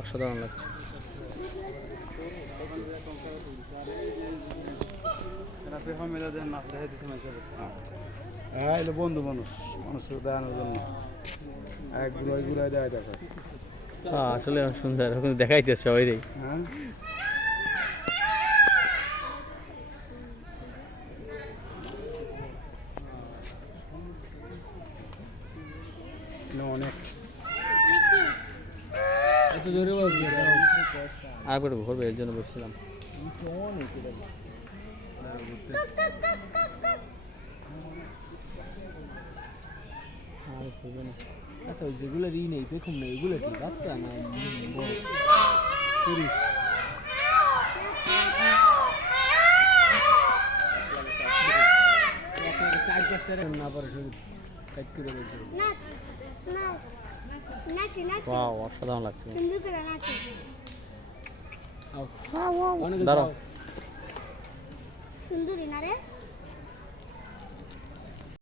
অসাধারণ লাগছে। হ্যাঁ এটা বন্ধু মানুষের দেখানোর জন্য এক ঘুরাই দেয় দেখা। আসলে অনেক সুন্দর, এখন দেখাইতেছে সবাই। হ্যাঁ অনেক এত জোরে আরেকবার ঘুরবে, এর জন্য বসছিলাম। আচ্ছা ওই যেগুলো ই নেই পেখম নেই এগুলো কি বাচ্চা না বড় তিরিশ না পারে শুধু কাট করে দিয়েছে। ওয়াও, অসাধারণ লাগছে। অনেক দাঁড়াও। সুন্দরী না রে।